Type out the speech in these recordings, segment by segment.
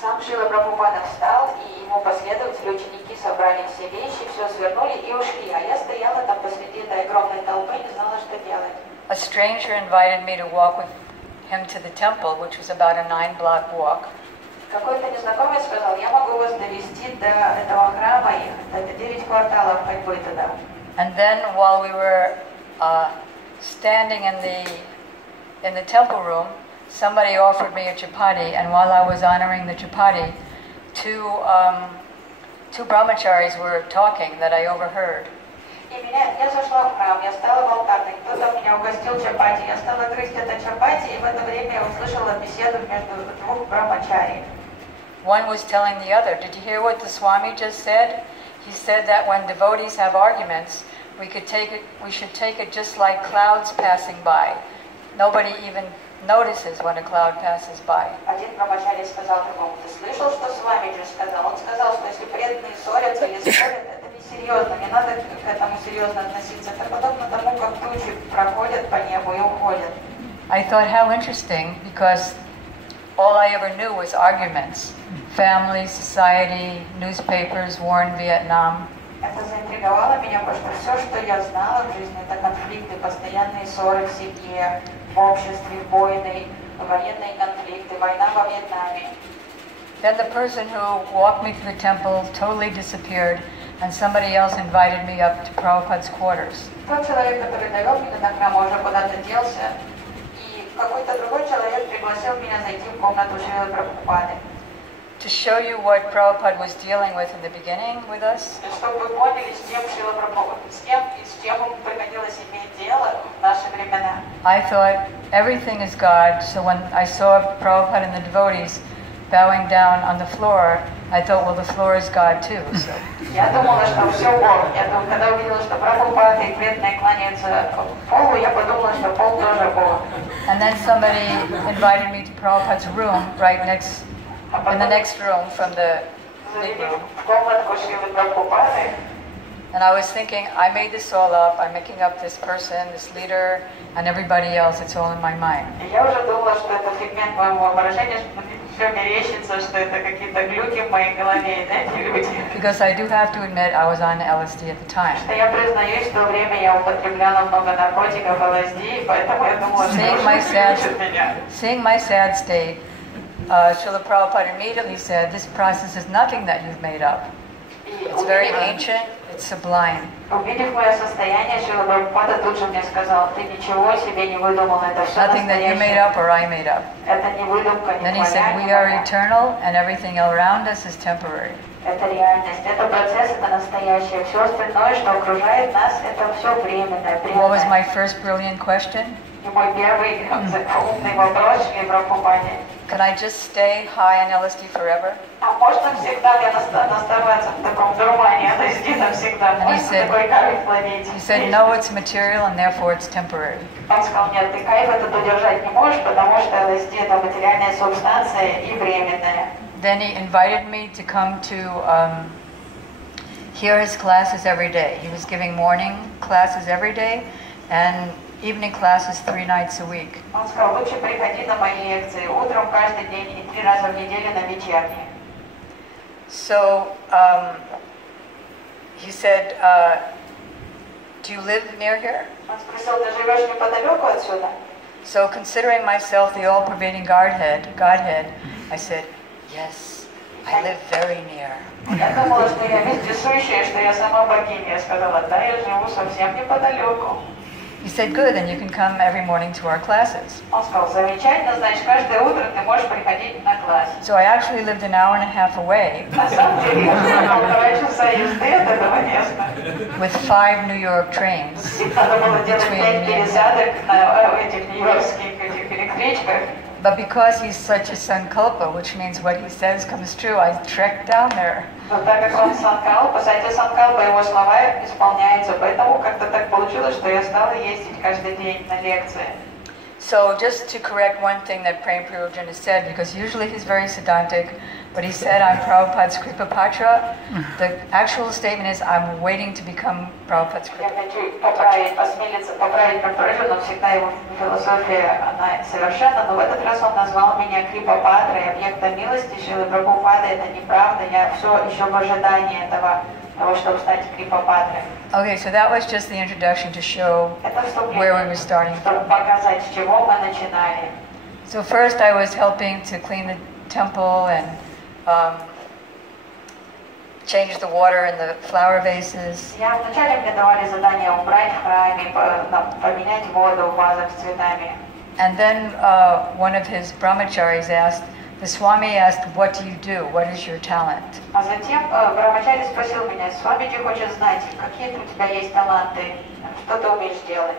Сам Шрила Прабхупада встал, и ему последователи, ученики собрали все вещи, все свернули и ушли. А я стояла там посреди этой огромной толпы, не знала, что делать. A stranger invited me to walk with him to the temple, which was about a 9-block walk. Какой-то незнакомец сказал, я могу вас довести до этого храма, и это 9 кварталов ходьбы туда. And then while we were standing in the temple room, somebody offered me a chapati, and while I was honoring the chapati, two brahmacharis were talking that I overheard. И я зашла в храм, я стала в алтарной, кто-то меня угостил чапати, я стала грызть это чапати, и в это время я услышала беседу между двух брахмачари. One was telling the other, did you hear what the Swami just said? He said that when devotees have arguments, we should take it just like clouds passing by. Nobody even notices when a cloud passes by. Один брахмачари сказал другому, ты слышал, что Свами же сказал? Он сказал, что если преданные ссорятся или спорят, это несерьезно, не надо к этому серьезно относиться. Это подобно тому, как тучи проходят по небу и уходят. I thought how interesting, because all I ever knew was arguments. Family, society, newspapers, war in Vietnam. Это заинтриговало меня, потому что все, что я знала в жизни, это конфликты, постоянные ссоры в семье, в обществе, войны, военные конфликты, война во Вьетнаме. Then the person who walked me through the temple totally disappeared, and somebody else invited me up to Prabhupada's quarters. Тот человек, который довел меня до храма, уже куда-то делся, и какой-то другой человек пригласил меня зайти в комнату Шрилы Прабхупады. To show you what Prabhupada was dealing with in the beginning with us, чтобы вы поняли, с кем Шрила Прабхупада, с кем ему приходилось иметь дело в наши времена. I thought everything is God, so when I saw Prabhupada and the devotees bowing down on the floor, I thought, well, the floor is God too. So. Я думала, что все Бог. Когда увидела, что Прабхупада и преданные кланяются полу, я подумала, что пол тоже Бог. And then somebody invited me to Prabhupada's room right next. In the next room from the big room. And I was thinking, I made this all up. I'm making up this person, this leader, and everybody else. It's all in my mind. Because I do have to admit, I was on LSD at the time. Seeing my sad state, Srila Prabhupada immediately said, this process is nothing that you've made up. It's very ancient, it's sublime. Nothing that you made up or I made up. Then he said, we are eternal and everything around us is temporary. What was my first brilliant question? Can I just stay high on LSD forever? And he said, no, it's material and therefore it's temporary. Then he invited me to come to hear his classes every day. He was giving morning classes every day and evening classes 3 nights a week. So he said, do you live near here? So considering myself the all-pervading Godhead, I said, yes, I live very near. He said, good, then you can come every morning to our classes. So I actually lived an hour and a half away with 5 New York trains between me and him. But because he's such a sankalpa, which means what he says comes true, I trekked down there. So just to correct one thing that Prem Prabhupada has said, because usually he's very sedantic, but he said, I'm Prabhupada's Kripa Patra. The actual statement is, I'm waiting to become Prabhupada's Я Kripa хочу осмелиться, поправить Прабхупаду, но всегда его философия, она совершенна, но в этот раз он назвал меня Крипа Патрой, объектом милости Шрилы Прабхупады. Это неправда, я все еще в ожидании того, чтобы стать Крипа Патрой. Okay, so that was just the introduction to show where we were starting from. Показать, с чего мы начинали. So first I was helping to clean the temple and change the water in the flower vases. Я вначале мне давали задание убрать в храме, поменять воду в вазах с цветами. And then one of his brahmacharis asked, the Swami asked, what do you do? What is your talent? А затем Брахмачари спросил меня, Свамиджи хочет знать, какие у тебя есть таланты, что ты умеешь делать.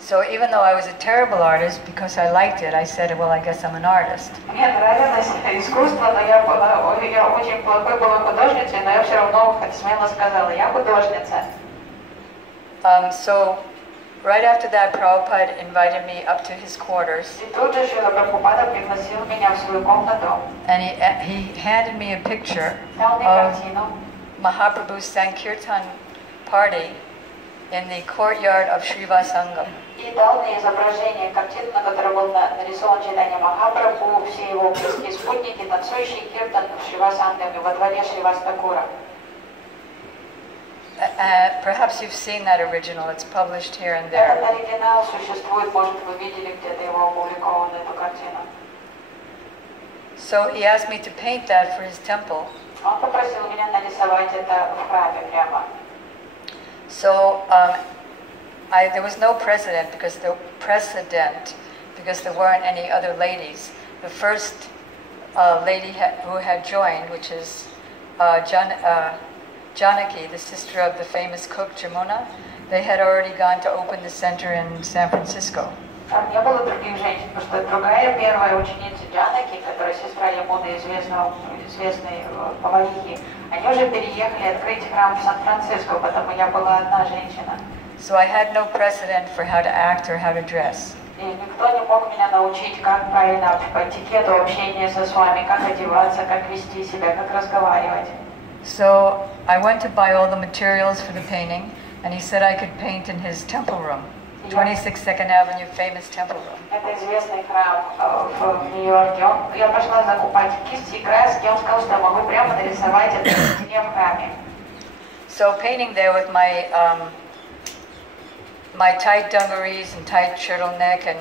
So even though I was a terrible artist, because I liked it, I said, well, I guess I'm an artist. Мне нравилось искусство, но я очень плохой была художницей, но я все равно смело сказала, я художница. So right after that, Prabhupada invited me up to his quarters. И тут же Шрила Прабхупада пригласил меня в свою комнату. And he handed me a picture Дал мне of картину. Mahaprabhu's Sankirtan party in the courtyard of Srivasangam. И дал мне изображение картины, на которой был нарисован Чайтанья Махапрабху, все его близкие спутники, танцующие киртан в Шривасангаме, во дворе Шривастакура. Perhaps you've seen that original. It's published here and Этот there. оригинал существует, может, вы видели где-то его опубликован, эту картину. So he asked me to paint that for his temple. Он попросил меня нарисовать это в храме прямо. So there was no precedent because there weren't any other ladies. The first lady who had joined, which is Janaki, the sister of the famous cook Jamuna, they had already gone to open the center in San Francisco. Там не было других женщин, потому что другая первая ученица Джанаки, которая сестра Ямуны, известной поварихи, они уже переехали открыть храм в Сан-Франциско, потому я была одна женщина. So I had no precedent for how to act or how to dress. И никто не мог меня научить, как правильно по этикету общения со вами, как одеваться, как вести себя, как разговаривать. So I went to buy all the materials for the painting, and he said I could paint in his temple room, 26 Second Avenue, famous temple room. Это известный храм в Нью-Йорке. Я пошла закупать кисти и краски, он сказал, что я могу прямо нарисовать это на стене в храме. So painting there with my my tight dungarees and tight turtleneck and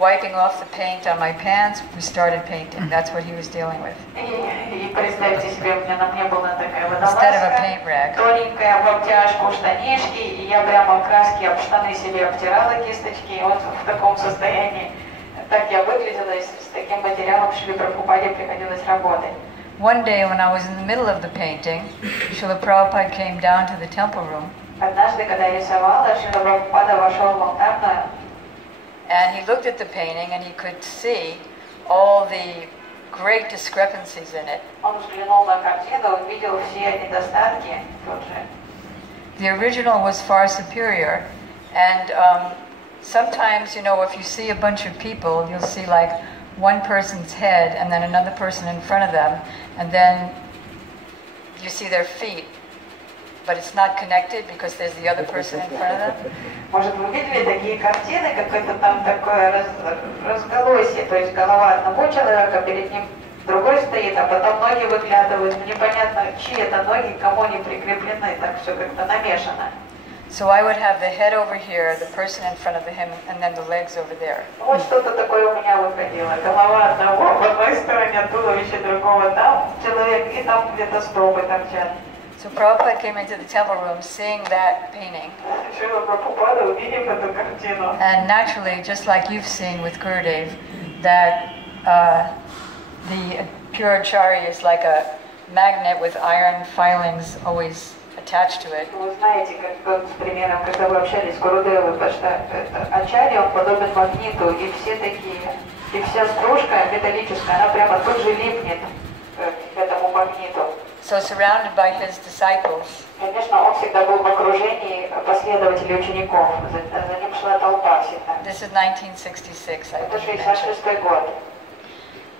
wiping off the paint on my pants, we started painting. That's what he was dealing with. И представьте себе, у меня на мне была такая Instead of a водолазка, paint rag. тоненькая в обтяжку, штанишки, и я прямо краски об штаны себе обтирала кисточки, и вот в таком состоянии. Так я выглядела, и с таким материалом Шриле Прабхупаде приходилось работать. One day when I was in the middle of the painting, Srila Prabhupada came down to the temple room. Однажды, когда я рисовала, Шрила Прабхупада вошел в алтарную. And he looked at the painting and he could see all the great discrepancies in it. Он взглянул на картину, увидел все недостатки тут же. The original was far superior, and sometimes, you know, if you see a bunch of people, you'll see like one person's head and then another person in front of them, and then you see their feet, but it's not connected because there's the other person in front of them. Может, вы видели такие картины, какое-то там такое разголосие, то есть голова одного человека, перед ним другой стоит, а потом ноги выглядывают, непонятно, чьи это ноги, кому они прикреплены, так все как-то намешано. So I would have the head over here, the person in front of him, and then the legs over there. Вот что-то такое у меня выходило. Голова одного в одной стороне, туловище другого там, человек, и там где-то стопы торчат. So Prabhupada came into the temple room seeing that painting. And naturally, just like you've seen with Gurudev, that the Purachari is like a magnet with iron filings always attached to it. Вы знаете, как с примером, когда вы общались с Гурудевой, потому что Ачарья, он подобен магниту, и все такие, и вся стружка металлическая, она прямо тут же липнет к этому магниту. So surrounded by his disciples. Конечно, он всегда был в окружении последователей учеников. За ним шла толпа всегда. This is 1966, I Это think. 66 год.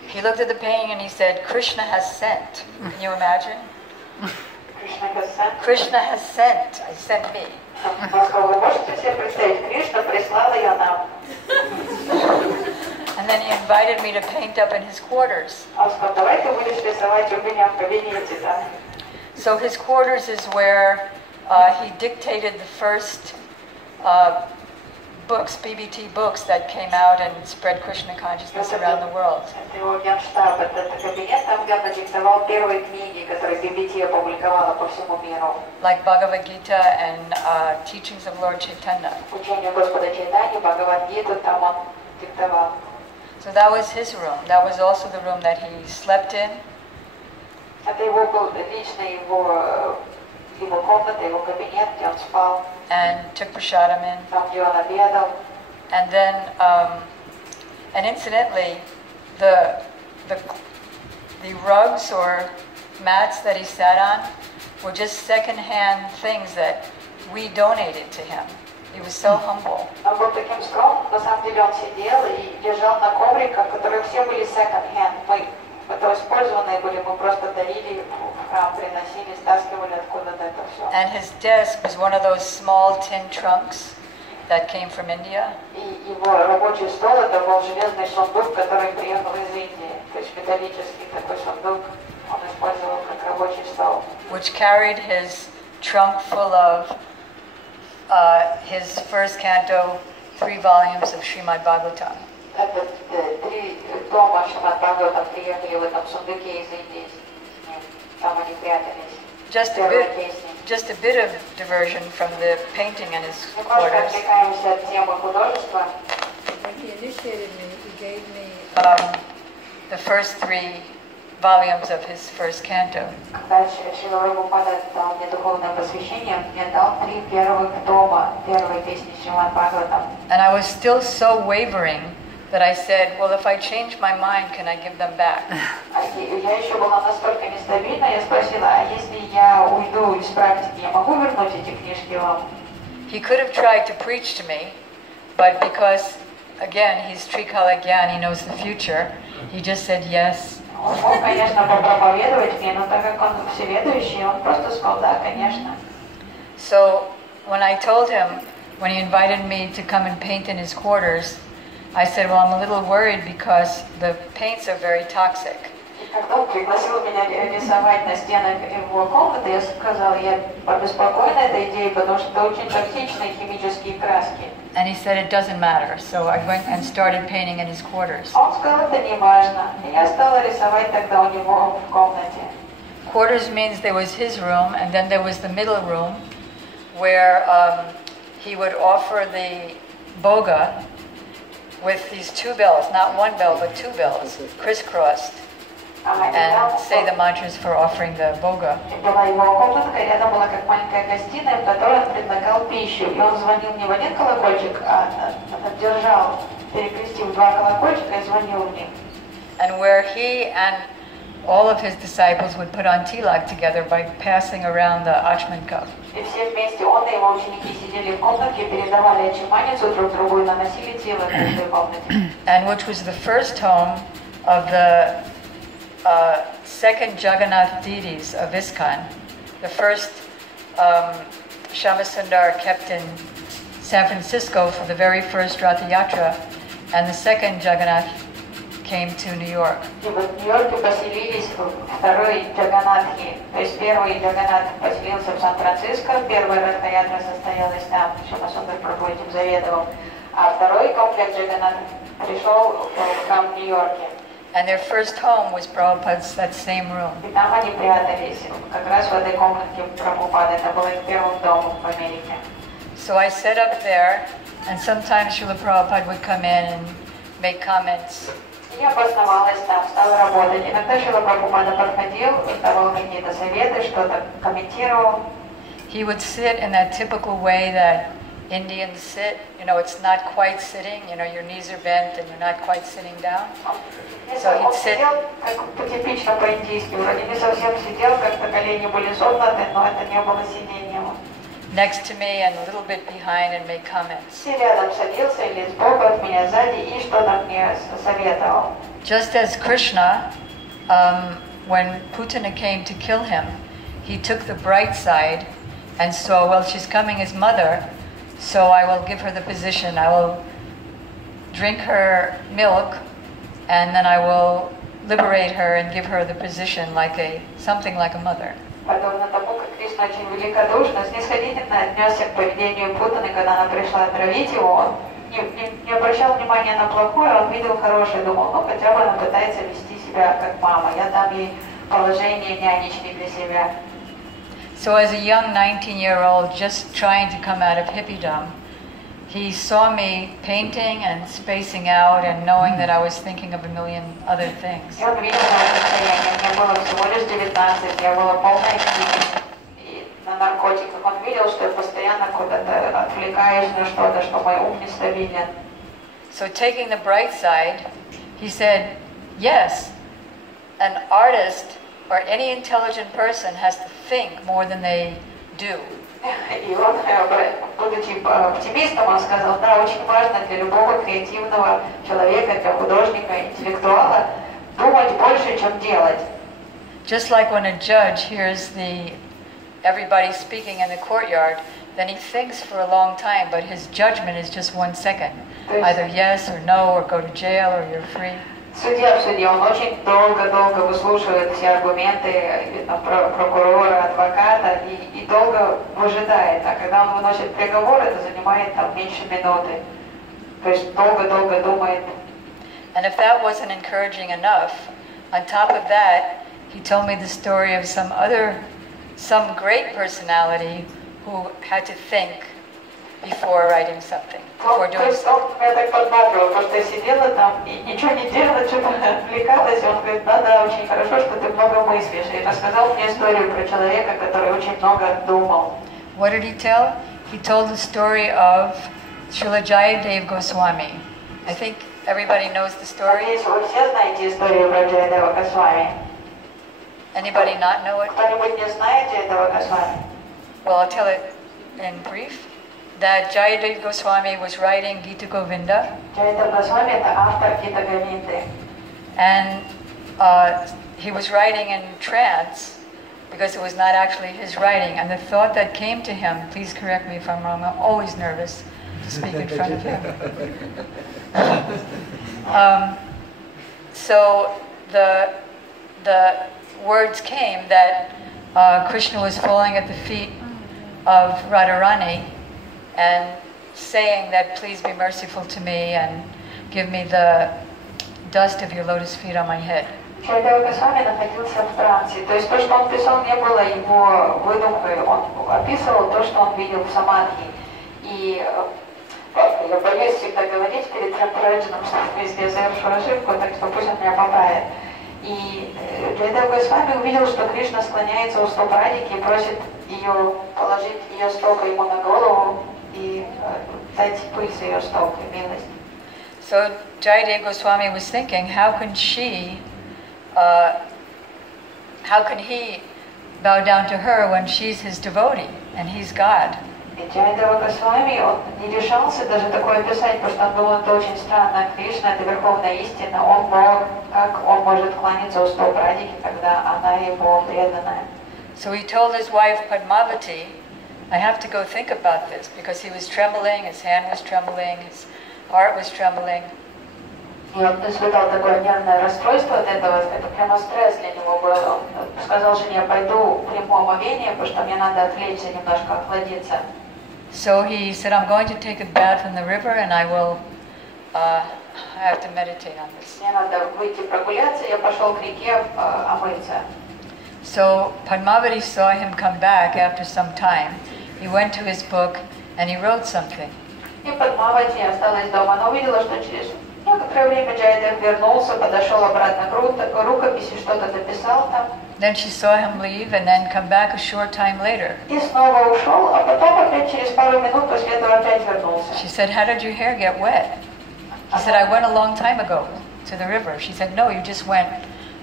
He looked at the painting and he said, Krishna has sent. Can you imagine? Krishna has sent. Krishna has sent. I sent me. Он сказал, вы можете себе представить, Кришна прислал ее нам. And then he invited me to paint up in his quarters. Он сказал, давай ты будешь рисовать у меня в кабинете, да. So his quarters is where he dictated the first books, BBT books that came out and spread Krishna consciousness around the world. Это его генштаб, это кабинет, там где он надиктовал первые книги, которые BBT опубликовала по всему миру. Like Bhagavad Gita and teachings of Lord Chaitanya. Учение Господа Чайтаньи, Бхагавад-гиту, там он диктовал. So that was his room. That was also the room that he slept in. Это его был лично его комната, его кабинет, где он спал. And took prashadam in. Там, где он обедал. And then, and incidentally, the rugs or mats that he sat on were just second-hand things that we donated to him. He was so humble. Он был таким скромным, на самом деле он сидел и лежал на ковриках, которые все были second-hand. Это использованные были, мы просто дарили в храм, приносили, стаскивали откуда-то это все. And his desk was one of those small tin trunks that came from India. И его рабочий стол, это был железный сундук, который приехал из Индии. То есть металлический такой сундук он использовал как рабочий стол. Which carried his trunk full of his first canto, 3 volumes of Srimad Bhagavatam. Это 3 тома Шримад Бхагаватам приехали в этом сундуке из Индии. Там они прятались. Just a bit of diversion from the painting in his Немножко quarters. отвлекаемся от темы художества. When he initiated me, he gave me The first 3 volumes of his first canto. Когда Срила Прабхупада дал мне духовное посвящение, он мне дал 3 первых тома первой песни Шримад Бхагаватам. And I was still so wavering that I said, well, if I change my mind, can I give them back? Я еще была настолько нестабильна, я спросила, а если я уйду из практики, я могу вернуть эти книжки вам? He could have tried to preach to me, but because, again, he's Trikala he knows the future, he just said yes. Он мог, конечно, проповедовать мне, но так как он всеведущий, он просто сказал, да, конечно. So when I told him, when he invited me to come and paint in his quarters, I said, well, I'm a little worried because the paints are very toxic. Когда он пригласил меня рисовать на стенах его комнаты, я сказала, я обеспокоена этой идеей, потому что это очень токсичные химические краски. And he said it doesn't matter. So I went and started painting in his quarters. Он сказал, это не важно. И я стала рисовать тогда у него в комнате. Quarters means there was his room, and then there was the middle room where he would offer the boga with these 2 bells, not 1 bell, but 2 bells, crisscrossed, and say the mantras for offering the boga. Была его комнатка, и рядом была как маленькая гостиная, в которой он предлагал пищу. И он звонил не в один колокольчик, а держал, перекрестив 2 колокольчика и звонил в них. And where he and all of his disciples would put on tilak together by passing around the Achman cup. И все вместе, он и его ученики сидели в комнатке, передавали очиманицу друг другу и наносили тело в этой комнате. And which was the first home of the second Jagannath deities of ISKCON. The first Syamasundar kept in San Francisco for the very first Ratha Yatra, and the second Jagannath came to New York. И вот в Нью-Йорке поселились второй Джаганнатхи. То есть первый Джаганнат поселился в Сан-Франциско, первая Ратха-ятра состоялась там, Шьямасундар Прабху этим заведовал, а второй комплекс Джаганнат пришел в храм в Нью-Йорке. And their first home was Prabhupada's, that same room. И там они прятались, как раз в этой комнатке Прабхупады. Это было их первым домом в Америке. So I set up there, and sometimes Srila Prabhupada would come in and make comments. Я обосновалась там, стала работать. Иногда Шрила Прабхупада подходил, давал какие-то советы, что-то комментировал. He would sit in that typical way that Indians sit. You know, it's not quite sitting. You know, your knees are bent and you're not quite sitting down. So he'd Он sit. сидел как типично по-индийски, вроде не совсем сидел, как-то колени были согнуты, но это не было сидением. Next to me and a little bit behind and make comments. И рядом садился или сбоку от меня, сзади, и что-то мне советовал. Just as Krishna, when Putana came to kill him, he took the bright side and saw, well, she's coming as mother, so I will give her the position. I will drink her milk, and then I will liberate her and give her the position like something like a mother. Подобно тому, как Кришна очень великодушно, снисходительно отнесся к поведению Путаны, когда она пришла отравить его, он не обращал внимания на плохое, он видел хорошее, думал, ну хотя бы она пытается вести себя как мама, я дам ей положение нянечки для себя. So as a young 19-year-old just trying to come out of hippiedom, he saw me painting and spacing out and knowing that I was thinking of a million other things. И он видел мое состояние, мне было всего лишь 19, я была полная и на наркотиках. Он видел, что я постоянно куда-то отвлекаюсь на что-то, что мой ум нестабилен. So taking the bright side, he said, yes, an artist or any intelligent person has to think more than they do. И он, будучи оптимистом, он сказал, да, очень важно для любого креативного человека, для художника, интеллектуала, думать больше, чем делать. Just like when a judge hears everybody speaking in the courtyard, then he thinks for a long time, but his judgment is just 1 second. Either yes or no, or go to jail, or you're free. Судья в суде, он очень долго-долго выслушивает все аргументы прокурора, адвоката и долго выжидает. А когда он выносит приговор, это занимает там меньше минуты. То есть долго-долго думает. And if that wasn't encouraging enough, on top of that, he told me the story of some great personality who had to think before writing something, before doing something. Он меня так подбадривал, потому что я сидела там и ничего не делала, что-то отвлекалась. Он говорит, да, очень хорошо, что ты много мыслишь. И рассказал мне историю про человека, который очень много думал. What did he tell? He told the story of Srila Jayadev Goswami. I think everybody knows the story. Надеюсь, вы все знаете историю про Джайадева Госвами. Anybody not know it? Кто-нибудь не знает Джайадева Госвами? Well, I'll tell it in brief. That Jayadev Goswami was writing Gita Govinda. Джайадев Госвами это автор Гита Говинды. And he was writing in trance because it was not actually his writing. And the thought that came to him, please correct me if I'm wrong, I'm always nervous to speak in front of him. So the words came that Krishna was falling at the feet of Radharani and saying that please be merciful to me and give me the dust of your lotus feet on my head. Джайадев Госвами находился в трансе. То есть то, что он писал, не было его выдумкой. Он описывал то, что он видел в самадхи. И я боюсь всегда говорить перед Рампураджаном, что если я совершу ошибку, так что пусть он меня поправит. И Джайадев Госвами увидел, что Кришна склоняется у стоп Радхики и просит ее положить ее стопы ему на голову и дать пыль с ее стоп, милость. So Jayadev Goswami was thinking, how can he bow down to her when she's his devotee and he's God? И Джайадева Госвами, он не решался даже такое писать, потому что он думал, это очень странно. Кришна — это верховная истина, он Бог, как он может кланяться у стоп Радхики, когда она его преданная? So he told his wife Padmavati, I have to go think about this, because he was trembling, his hand was trembling, his heart was trembling. И он испытал такое нервное расстройство от этого, это прямо стресс для него был. Он сказал жене, я пойду приму омовение, потому что мне надо отвлечься, немножко охладиться. So he said, I'm going to take a bath in the river and I have to meditate on this. Мне надо выйти прогуляться, я пошел к реке омыться. So Padmavati saw him come back after some time. He went to his book and he wrote something. И Падмавати осталась дома, она увидела, что через Некоторое время Джайдев вернулся, подошел обратно к рукописи, что-то дописал там. Then she saw him leave and then come back a short time later. И снова ушел, а потом опять через пару минут после этого опять вернулся. She said, "How did your hair get wet?" He said, "I went a long time ago to the river." She said, "No, you just went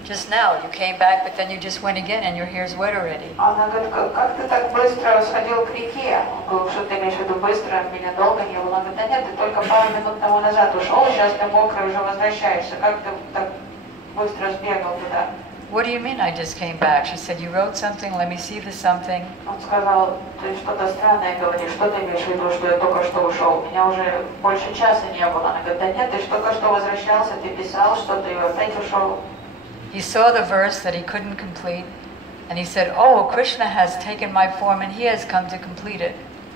just now. You came back, but then you just went again and your hair's wet already." Она говорит, как ты так быстро сходил к реке? Он говорит, что ты имеешь в виду быстро, меня долго не было. Она говорит, да нет, ты только пару минут тому назад ушел, сейчас ты мокрый уже возвращаешься. Как ты так быстро сбегал туда? "What do you mean I just came back?" She said, "You wrote something, let me see the something." Он сказал, ты что-то странное говоришь, что ты имеешь в виду, что я только что ушел? Меня уже больше часа не было. Она говорит, да нет, ты только что возвращался, ты писал что-то и опять ушел. He saw the verse that he couldn't complete, and he said, "Oh, Krishna has taken my form and he has come to complete it."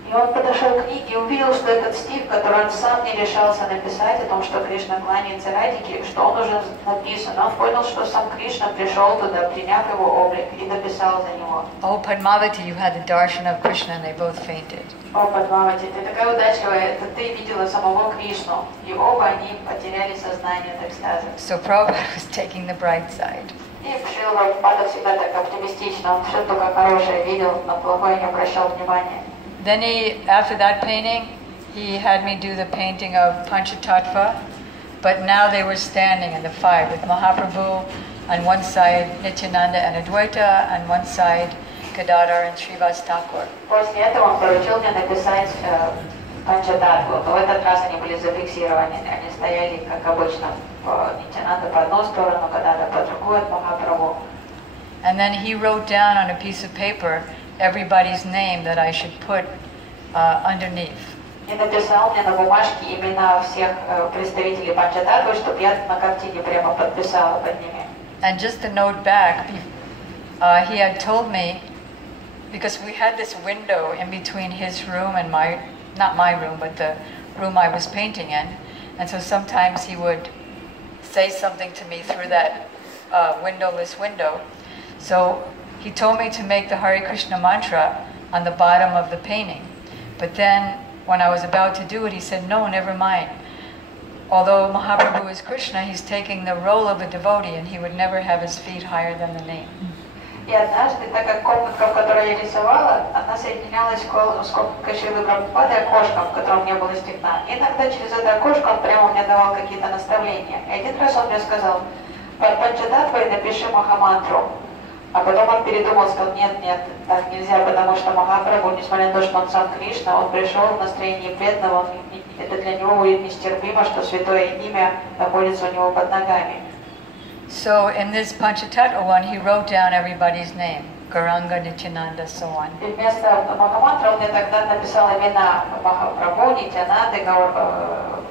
И он подошел к книге и увидел, что этот стих, который он сам не решался написать, о том, что Кришна кланяется Радике, что он уже написан. Он понял, что сам Кришна пришел туда, приняв его облик, и дописал за него. "Oh, Padmavati, you had the darshan of Krishna," and they both fainted. О, Падмавати, ты такая удачливая, это ты видела самого Кришну. И оба они потеряли сознание от экстаза. So Prabhupada was taking the bright side. И Шрила Прабхупада всегда так оптимистично, он все только хорошее видел, на плохое не обращал внимания. Then after that painting, he had me do the painting of Panchatattva, but now they were standing in the five with Mahaprabhu on one side, Nityananda and Advaita, on one side, Gadadhar and Srivas Thakur. После этого он поручил мне написать Панчататтву, но в этот раз они были зафиксированы, они стояли, как обычно, Нитянанда по одну сторону, Гададхар по другую от Махапрабху. And then he wrote down on a piece of paper everybody's name that I should put underneath. И написал мне на бумажке имена всех представителей Панчататтвы, чтобы я на картине прямо подписала под ними. And just a note back, he had told me, because we had this window in between his room and not my room, but the room I was painting in, and so sometimes he would say something to me through that windowless window. So he told me to make the Hare Krishna mantra on the bottom of the painting. But then when I was about to do it, he said, "No, never mind. Although Mahaprabhu is Krishna, he's taking the role of a devotee and he would never have his feet higher than the name." И однажды, так как комнатка, в которой я рисовала, она соединялась с комнаткой Шрилы Прабхупады окошком, в котором не было стекла. Иногда через это окошко он прямо мне давал какие-то наставления. И один раз он мне сказал, под Панчататтвой напиши Махамантру. А потом он передумал, сказал, нет, так нельзя, потому что Махапрабху, несмотря на то, что он сам Кришна, он пришел в настроении преданного, это для него будет нестерпимо, что святое имя находится у него под ногами. So in this Panchatattva one, he wrote down everybody's name, Gauranga, Nityananda, so on. И вместо Махамантры он мне тогда написал имена Махапрабху, Нитянанды,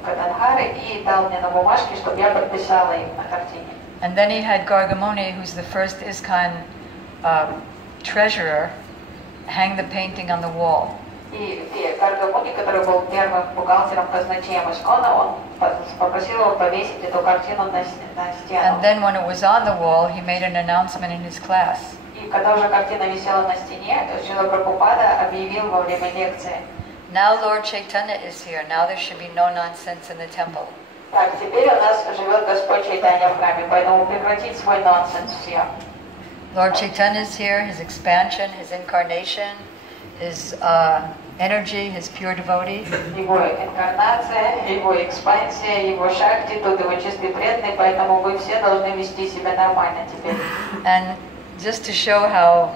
Гададхары и дал мне на бумажке, чтобы я подписала их на картине. And then he had Gargamuni, who's the first ISKCON treasurer, hang the painting on the wall. И Гаргамуни, который был первым бухгалтером казначеем Искона, он попросил его повесить эту картину на стену. And then when it was on the wall, he made an announcement in his class. И когда уже картина висела на стене, Срила Прабхупада объявил во время лекции. Now Lord Chaitanya is here. Now there should be no nonsense in the temple. Так, теперь у нас живет Господь Чайтанья в храме, поэтому прекратить свой нонсенс все. Lord Chaitanya is here. His expansion, his incarnation, his energy, his pure devotee. Его инкарнация, его экспансия, его шакти, тут его чистый преданный, поэтому вы все должны вести себя нормально теперь. And just to show how,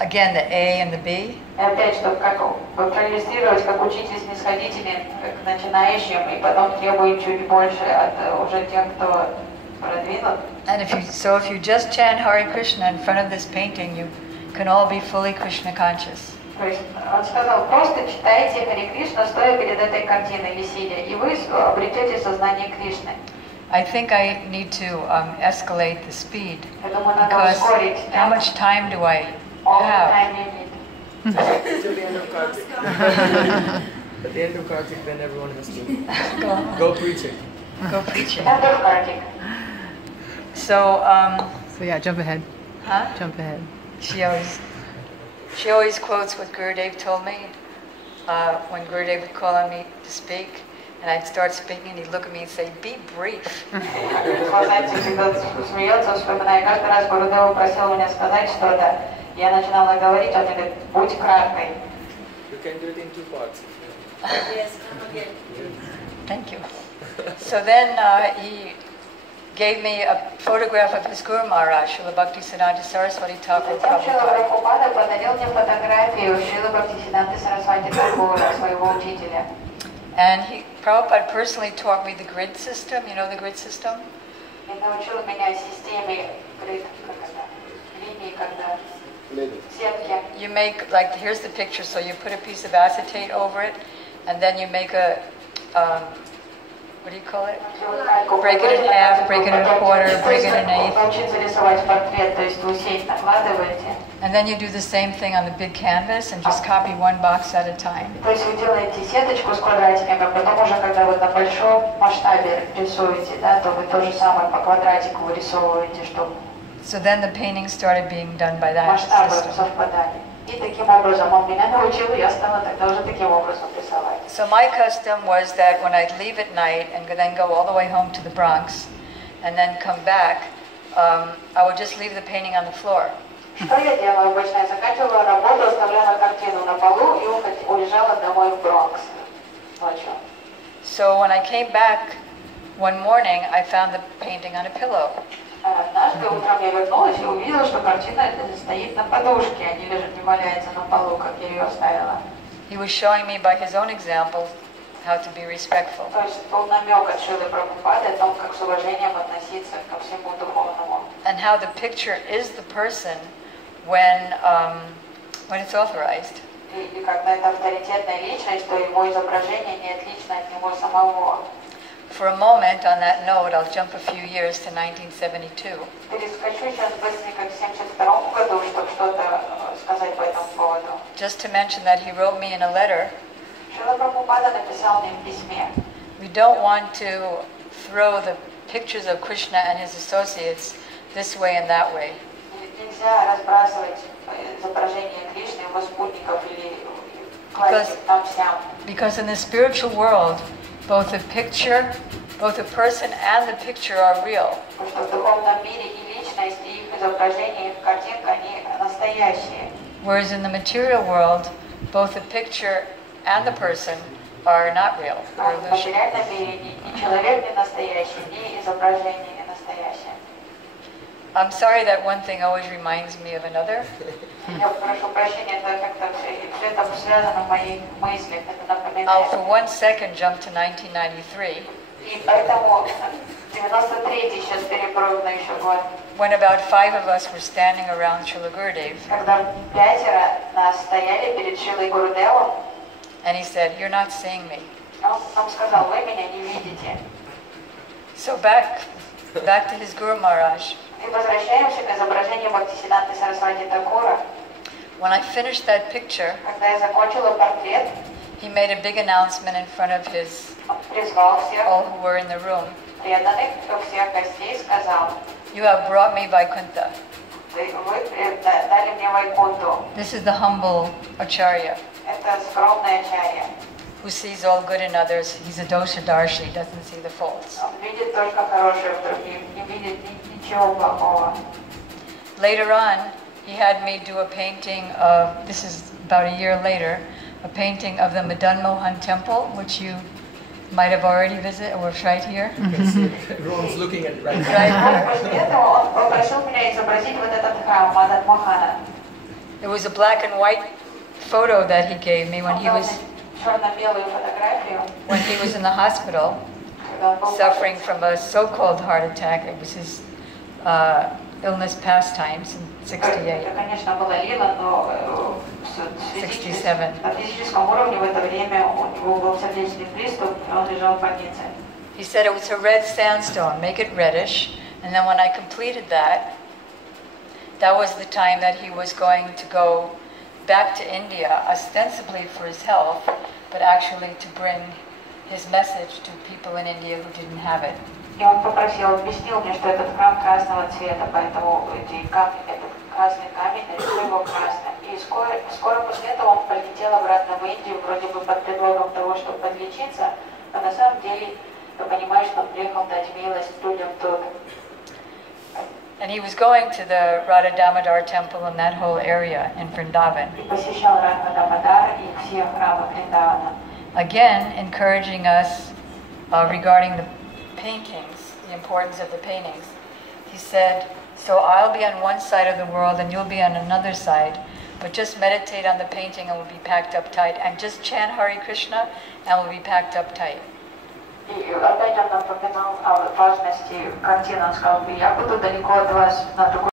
again, the A and the B. И опять, чтобы как проиллюстрировать, как учитель снисходителен к начинающим, и потом требует чуть больше от уже тех, кто продвинут. And if you just chant Hare Krishna in front of this painting, you can all be fully Krishna conscious. То есть он сказал, просто читайте Харе Кришна, стоя перед этой картиной или сидя, и вы обретете сознание Кришны. I think I need to escalate the speed, Я думаю, надо because ускорить. how much time do I All the have? time you need. Till the end of Kartik. At the end of Kartik, then everyone has to go preaching. Go preaching. End of Kartik. So, So yeah, jump ahead. huh? Jump ahead. She always quotes what Gurudev told me when Gurudev would call on me to speak. and I'd start speaking, and he'd look at me and say, "Be brief." Знаете, когда смеется, вспоминаю, каждый раз Гурудева просил меня сказать что-то, я начинала говорить, он говорит, будь краткой. You can do it in 2 parts. Yes, come again. Thank you. So then he gave me a photograph of his Guru Maharaj, Srila Bhaktisiddhanta Saraswati Thakur Затем Шрила Prabhupada. Прабхупада подарил мне фотографию Шрилы Бхактисиддханты Сарасвати Такура, своего учителя. And Prabhupada personally taught me the grid system. You know the grid system? И научил меня системе линий, когда сетки. You make, like, here's the picture, so you put a piece of acetate over it, and then you make a, what do you call it? Break it in half, break it in a quarter, break it in an eighth. Научиться рисовать портрет, то есть вы сеть накладываете. And then you do the same thing on the big canvas and just copy one box at a time. То есть вы делаете сеточку с квадратиками, а потом уже, когда вы на большом масштабе рисуете, да, то вы то же самое по квадратику вырисовываете, чтобы So then the painting started being done by that масштабы system. совпадали. И таким образом он меня научил, и я стала тогда уже таким образом рисовать. So my custom was that when I'd leave at night and then go all the way home to the Bronx and then come back, I would just leave the painting on the floor. Что я делала обычно? Я заканчивала работу, оставляла картину на полу и уезжала домой в Бронкс ночью. So when I came back one morning, I found the painting on a pillow. Однажды утром я вернулась и увидела, что картина стоит на подушке, а не лежит, не валяется на полу, как я ее оставила. He was showing me by his own example how to be respectful. То есть был намек от Шрилы Прабхупады о том, как с уважением относиться ко всему духовному. And how the picture is the person when it's authorized. И когда это авторитетная личность, то его изображение не отлично от него самого. For a moment, on that note, I'll jump a few years to 1972. Перескочу сейчас быстренько к 1972 году, чтобы что-то сказать по этому поводу. Just to mention that he wrote me in a letter, Шрила Прабхупада написал мне в письме. we don't want to throw the pictures of Krishna and his associates this way and that way. Нельзя разбрасывать изображение Кришны, его спутников или класть там-сям. Because in the spiritual world, both the person and the picture are real. Потому что в духовном мире и личность, и их изображение, и их картинка, они настоящие. Whereas in the material world, both the picture and the person are not real. А в материальном мире ни человек не настоящий, ни изображение не настоящее. I'm sorry that one thing always reminds me of another. Я прошу прощения, это как-то все это связано в моих мыслях, это I'll напоминает. for 1 second jump to 1993, И поэтому 93-й сейчас перепрыгну на еще год. when about 5 of us were standing around Srila Gurudev, Когда 5 нас стояли перед Шрилой Гурудевом, and he said, "You're not seeing me." он нам сказал, вы меня не видите. So back to his Guru Maharaj. И возвращаемся к изображению Бхактисиддханты Сарасвати Такура. When I finished that picture, Когда я закончила портрет, he made a big announcement in front of он призвал всех all who were in the room. преданных, всех гостей, сказал, You have brought me Vaikuntha. вы дали мне Вайкунту. This is the humble Acharya Это скромная ачарья. who sees all good in others. He's a doshadarshi, doesn't see the faults. Он видит только хорошее в других, не видит ничего плохого. Later on, he had me do a painting of, this is about a year later, a painting of the Madan Mohan temple, which you might have already visited, or was right here. You can see everyone's looking at it right now. Right После этого он попросил меня изобразить вот этот храм Мадат Мохана. It was a black and white photo that he gave me when he was черно-белую фотографию, in the hospital, когда он был suffering from a so-called heart attack. It was his illness pastimes in Это, 68. конечно, была Лила, но на физическом уровне в это время у него был сердечный приступ, и он лежал в больнице. He said it was a red sandstone, make it reddish. And then when I completed that, that was the time that he was going to go back to India, ostensibly for his health, but actually to bring his message to people in India who didn't have it. И он объяснил мне, что этот храм красного цвета, поэтому этот красный камень нарисуем его красным. И скоро после этого он полетел обратно в Индию, вроде бы под предлогом того, чтобы подлечиться, что на самом деле ты понимаешь, что он приехал дать милость людям тут. And he was going to the Radha Damodar temple in that whole area in Vrindavan. И посещал Радха Дамодар и все храмы Вриндавана. Again, encouraging us regarding the paintings, the importance of the paintings. He said, so I'll be on one side of the world and you'll be on another side, but just meditate on the painting and we'll be packed up tight. And just chant Hare Krishna and we'll be packed up tight. И опять он напоминал о важности картины. Он сказал, я буду далеко от вас на другой